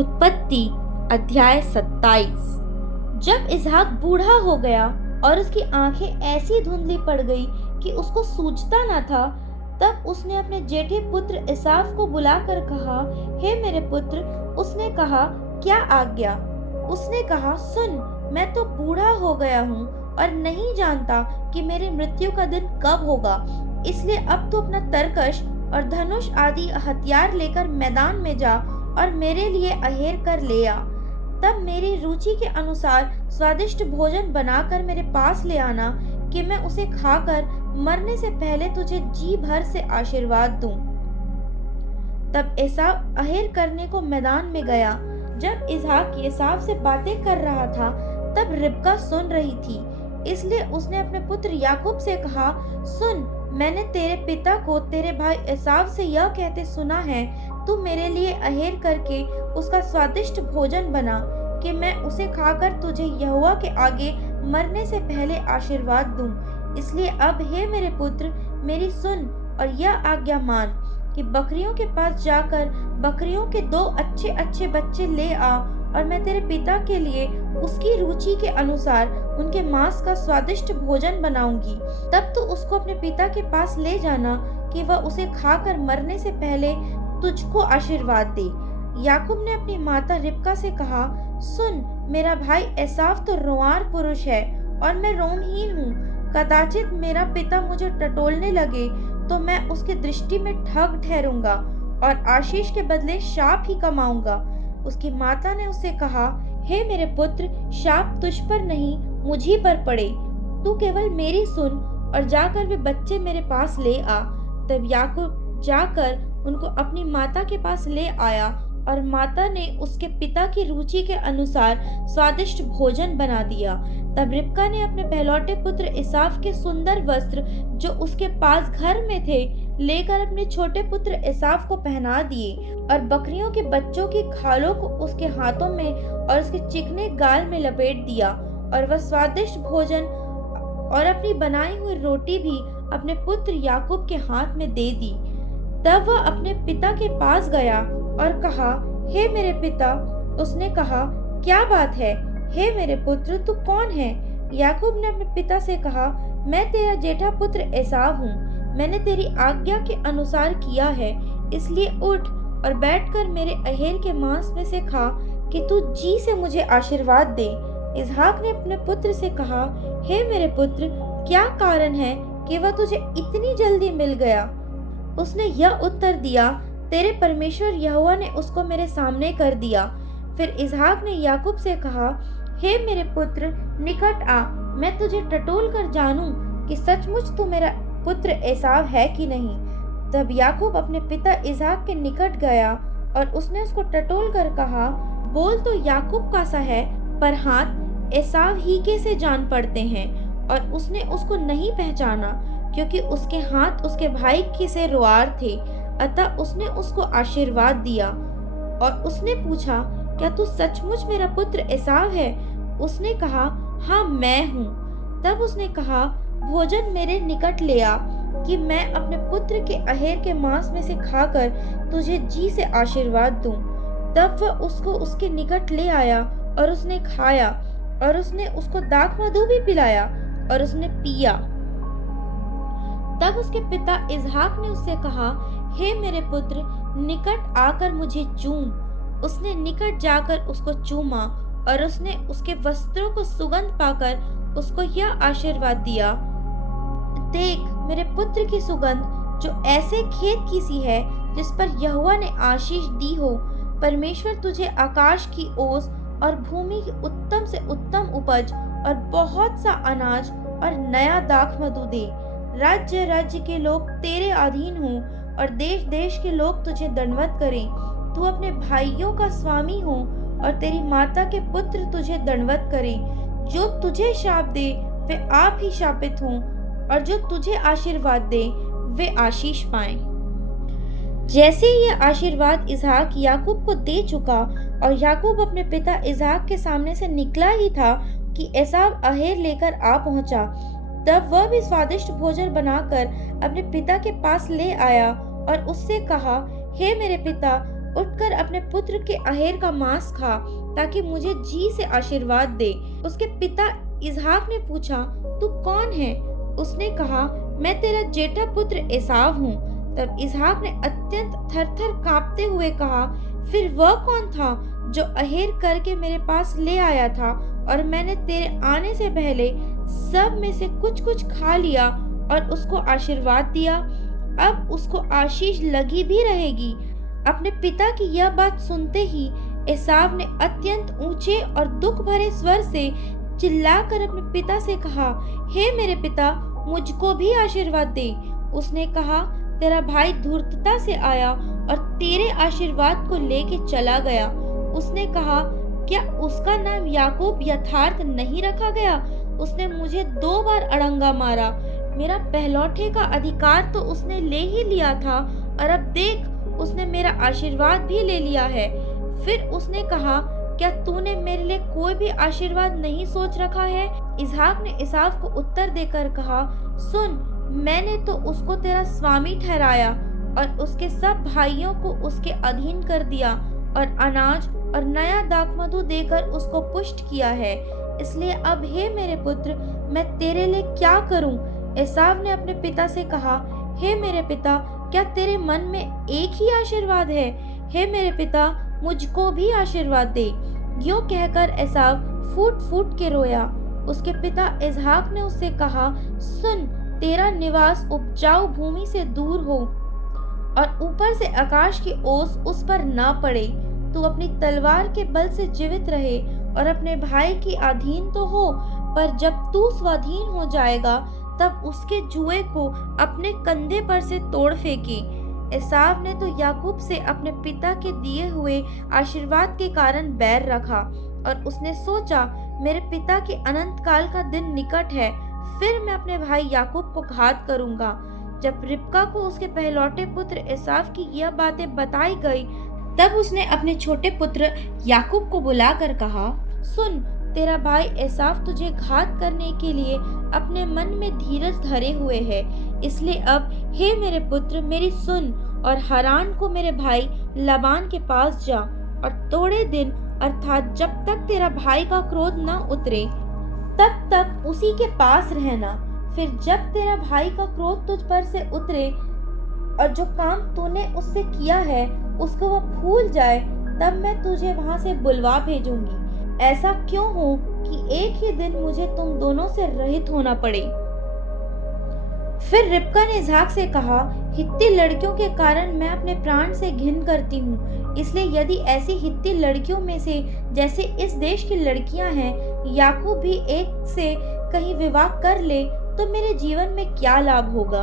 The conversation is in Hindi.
उत्पत्ति अध्याय 27। जब इसहाक बूढ़ा हो गया और उसकी आंखें ऐसी धुंधली पड़ गई कि उसको सूझता न था, तब उसने अपने जेठे पुत्र एसाव को बुलाकर कहा, हे मेरे पुत्र। उसने कहा, क्या आज्ञा? उसने कहा, सुन, मैं तो बूढ़ा हो गया हूँ और नहीं जानता कि मेरी मृत्यु का दिन कब होगा। इसलिए अब तू अपना तरकश और धनुष आदि हथियार लेकर मैदान में जा और मेरे लिए अहेर कर ले आ। तब मेरी रुचि के अनुसार स्वादिष्ट भोजन बनाकर मेरे पास ले आना कि मैं उसे खाकर मरने से पहले तुझे जी भर से आशीर्वाद दूं। तब एसाव अहेर करने को मैदान में गया। जब इसहाक एसाव से बातें कर रहा था, तब रिबका सुन रही थी। इसलिए उसने अपने पुत्र याकूब से कहा, सुन, मैंने तेरे पिता को तेरे भाई एसाव से यह कहते सुना है, तू मेरे लिए अहेर करके उसका स्वादिष्ट भोजन बना कि मैं उसे खाकर तुझे यहोवा के आगे मरने से पहले आशीर्वाद दूं। इसलिए अब हे मेरे पुत्र, मेरी सुन और यह आज्ञा मान कि बकरियों के पास जाकर बकरियों के 2 अच्छे अच्छे बच्चे ले आ और मैं तेरे पिता के लिए उसकी रुचि के अनुसार उनके मांस का स्वादिष्ट भोजन बनाऊंगी। तब तू उसको अपने पिता के पास ले जाना कि वह उसे खाकर मरने से पहले तुझको आशीर्वाद दे। याकूब ने अपनी माता रिबका से कहा, सुन, मेरा भाई एसाव तो रोंआर पुरुष है और मैं रोमहीन हूँ। कदाचित मेरा पिता मुझे टटोलने लगे तो मैं उसकी दृष्टि में ठग ठहरूंगा और आशीष के बदले शाप ही कमाऊंगा। उसकी माता ने उससे कहा, हे मेरे पुत्र, शाप तुझ पर नहीं, मुझी पर पड़े। तू केवल मेरी सुन और जाकर वे बच्चे मेरे पास ले आ। तब याकूब जाकर उनको अपनी माता के पास ले आया और माता ने उसके पिता की रुचि के अनुसार स्वादिष्ट भोजन बना दिया। तब रिबका ने अपने पहलौठे पुत्र एसाव के सुंदर वस्त्र जो उसके पास घर में थे लेकर अपने छोटे पुत्र एसाव को पहना दिए और बकरियों के बच्चों की खालों को उसके हाथों में और उसके चिकने गाल में लपेट दिया और वह स्वादिष्ट भोजन और अपनी बनाई हुई रोटी भी अपने पुत्र याकूब के हाथ में दे दी। तब वह अपने पिता के पास गया और कहा, हे मेरे पिता। उसने कहा, क्या बात है? हे मेरे पुत्र, तू कौन है? याकूब ने अपने पिता से कहा, मैं तेरा जेठा पुत्र एसाव हूँ। मैंने तेरी आज्ञा के अनुसार किया है, इसलिए उठ और बैठकर मेरे अहेर के मांस में से खा कि तू जी से मुझे आशीर्वाद दे। इसहाक ने अपने पुत्र से कहा, हे मेरे पुत्र, क्या कारण है कि वह तुझे इतनी जल्दी मिल गया? उसने यह उत्तर दिया, तेरे परमेश्वर यहोवा ने उसको मेरे सामने कर दिया। फिर इसहाक ने याकूब से कहा, हे मेरे पुत्र, निकट आ, मैं तुझे टटोल कर जानूं कि सचमुच तू मेरा पुत्र एसाव है कि नहीं। तब याकूब अपने पिता इसहाक के निकट गया और उसने उसको टटोल कर कहा, बोल तो याकूब का सा है, पर हाथ एसाव ही के से जान पड़ते हैं। और उसने उसको नहीं पहचाना क्योंकि उसके हाथ उसके भाई के से रोआर थे। अतः उसने उसको आशीर्वाद दिया और उसने पूछा, क्या तू सचमुच मेरा पुत्र एसाव है? उसने कहा, हाँ, मैं हूँ। तब उसने कहा, भोजन मेरे निकट ले आ कि मैं अपने पुत्र के अहेर के मांस में से खाकर तुझे जी से आशीर्वाद दूं। तब वह उसको उसके निकट ले आया और उसने खाया और उसने उसको दाख मधु भी पिलाया और उसने पिया। तब उसके पिता इसहाक ने उससे कहा, हे मेरे पुत्र, निकट आकर मुझे चूम। उसने निकट जाकर उसको चूमा और उसने उसके वस्त्रों को सुगंध पाकर उसको यह आशीर्वाद दिया, देख, मेरे पुत्र की सुगंध जो ऐसे खेत की सी है जिस पर यहोवा ने आशीष दी हो। परमेश्वर तुझे आकाश की ओस और भूमि की उत्तम से उत्तम उपज और बहुत सा अनाज और नया दाख मधु दे। राज्य राज्य के लोग तेरे अधीन हों और देश देश के लोग तुझे दंडवत करें। तू अपने भाइयों का स्वामी हो और तेरी माता के पुत्र तुझे दंडवत करें। जो तुझे शाप दे वे आप ही शापित हों और जो तुझे आशीर्वाद दे वे आशीष पाएं। जैसे ही यह आशीर्वाद इसहाक याकूब को दे चुका और याकूब अपने पिता इसहाक के सामने से निकला ही था कि एसाव अहेर लेकर आ पहुंचा। तब वह भी स्वादिष्ट भोजन बनाकर अपने पिता के पास ले आया और उससे कहा, हे मेरे पिता, उठकर अपने पुत्र के अहेर का मांस खा, ताकि मुझे जी से आशीर्वाद दे। उसके पिता इसहाक ने पूछा, तू कौन है? उसने कहा, मैं तेरा जेठा पुत्र एसाव हूँ। तब इसहाक ने अत्यंत थरथर कांपते हुए कहा, फिर वह कौन था जो अहेर करके मेरे पास ले आया था, और मैंने तेरे आने से पहले सब में से कुछ कुछ खा लिया और उसको आशीर्वाद दिया। अब उसको आशीष लगी भी रहेगी। अपने पिता की यह बात सुनते ही एसाव ने अत्यंत ऊंचे और दुख भरे स्वर से चिल्लाकर अपने पिता से कहा, हे मेरे पिता, मुझको भी आशीर्वाद दे। उसने कहा, तेरा भाई धूर्तता से आया और तेरे आशीर्वाद को लेके चला गया। उसने कहा, क्या उसका नाम याकूब यथार्थ नहीं रखा गया? उसने मुझे 2 बार अड़ंगा मारा। मेरा पहलौठे का अधिकार तो उसने ले ही लिया था, और अब देख, उसने मेरा आशीर्वाद भी ले लिया है। फिर उसने कहा, क्या तूने मेरे लिए कोई भी आशीर्वाद नहीं सोच रखा है? इसहाक ने एसाव को उत्तर देकर कहा, सुन, मैंने तो उसको तेरा स्वामी ठहराया और उसके सब भाइयों को उसके अधीन कर दिया, और अनाज और नया दाखमधु देकर उसको पुष्ट किया है। इसलिए अब हे मेरे पुत्र, मैं तेरे लिए क्या करूं? एसाव ने अपने पिता से कहा, हे मेरे पिता, क्या तेरे मन में एक ही आशीर्वाद है? हे मेरे पिता, मुझको भी आशीर्वाद दे। यूं कहकर एसाव फूट फूट के रोया। उसके पिता इसहाक ने उससे कहा, सुन, तेरा निवास उपजाऊ भूमि से दूर हो और ऊपर से आकाश की ओस उस पर ना पड़े। तू अपनी तलवार के बल से जीवित रहे और अपने भाई की अधीन तो हो, पर जब तू स्वाधीन हो जाएगा तब उसके जुए को अपने कंधे पर से तोड़ फेंकी। एसाव ने तो याकूब से अपने पिता के दिए हुए आशीर्वाद के कारण बैर रखा, और उसने सोचा, मेरे पिता के अनंत काल का दिन निकट है, फिर मैं अपने भाई याकूब को घात करूंगा। जब रिबका को उसके पहलौठे पुत्र एसाव की यह बातें बताई गई, तब उसने अपने छोटे पुत्र याकूब को बुलाकर कहा, सुन, तेरा भाई एसाव तुझे घात करने के लिए अपने मन में धीरज धरे हुए है। इसलिए अब हे मेरे पुत्र, मेरी सुन, और हरान को मेरे भाई लबान के पास जा, और थोड़े दिन अर्थात जब तक तेरा भाई का क्रोध न उतरे तब तक उसी के पास रहना। फिर जब तेरा भाई का क्रोध तुझ पर से उतरे और जो काम तूने उससे किया है उसको वह भूल जाए, तब मैं तुझे वहां से बुलवा भेजूंगी। ऐसा क्यों हो कि एक ही दिन मुझे तुम दोनों से रहित होना पड़े। फिर रिबका ने इसहाक से कहा, हित्ती लड़कियों के कारण मैं अपने प्राण से घिन करती हूँ। इसलिए यदि ऐसी हित्ती लड़कियों में से जैसे इस देश की लड़कियां हैं, याकूब भी एक से कहीं विवाह कर ले, तो मेरे जीवन में क्या लाभ होगा।